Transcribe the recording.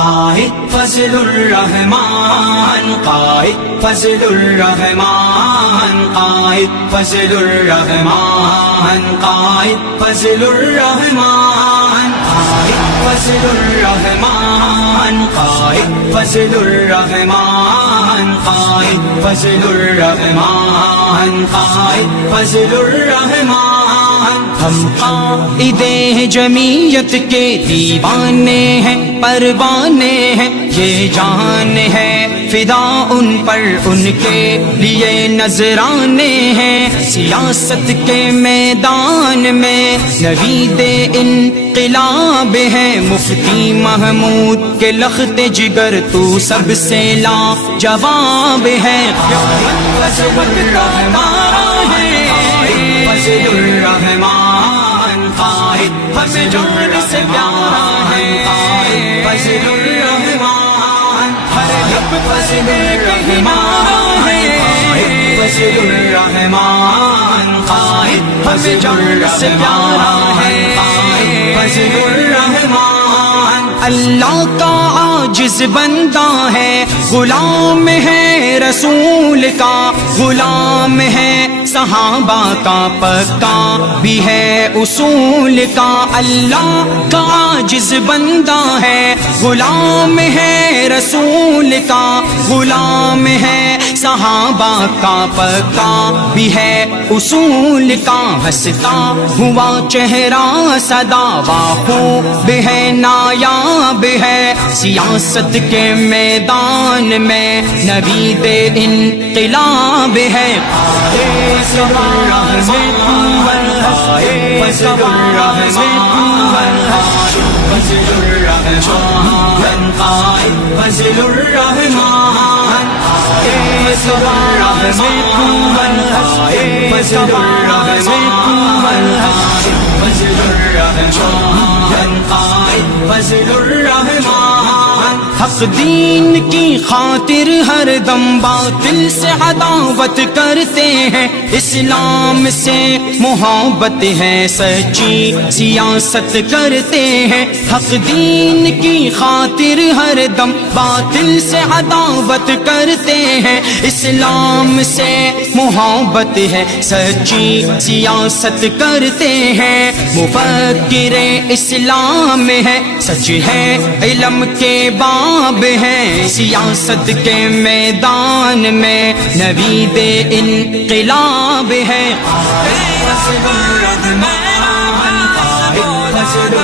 قائد فضل الرحمن، قائد فضل الرحمن، قائد فضل الرحمن، قائد فضل الرحمن، قائد فضل الرحمن، قائد فضل الرحمن، قائد فضل الرحمن، قائد فضل الرحمن۔ ہم قائد جمعیت کے دیوانے ہیں، پروانے ہیں، یہ جان ہے فدا ان پر، ان کے لیے نذرانے ہیں۔ سیاست کے میدان میں نوید انقلاب ہے، مفتی محمود کے لخت جگر تو سب سے لاجواب ہے۔ فضل الرحمن، قائد ہمیں جان سے پیارا ہے، فضل الرحمن، ہر لب فضل الرحمن ہے، فضل الرحمن، قائد ہمیں جان سے پیارا ہے، فضل الرحمن۔ اللہ کا عاجز بندہ ہے، غلام ہے رسول کا، غلام ہے صحابہ کا، پکا بھی ہے اصول کا۔ اللہ کا عاجز بندہ ہے، غلام ہے رسول کا، غلام ہے صحابہ کا، پکا بھی ہے اصول کا۔ ہنستا ہوا چہرہ سدا خوب ہے، نایاب ہے، سیاست کے میدان میں نوید انقلاب ہے۔ فضل الرحمن، فضل الرحمن، فضل الرحمن، قائد فضل الرحمن، فضل الرحمن، فضل الرحمن، فضل الرحمن، قائد فضل الرحمن۔ حق دین کی خاطر ہر دم باطل سے عداوت کرتے ہیں، اسلام سے محبت ہے، سچی سیاست کرتے ہیں۔ حق دین کی خاطر ہر دم باطل سے عداوت کرتے ہیں، اسلام سے محبت ہے، سچی سیاست کرتے ہیں۔ مفکر اسلام ہے، سچ ہے علم کے باب ہے، سیاست کے میدان میں نوید انقلاب ہے۔ فضل الرحمن، فضل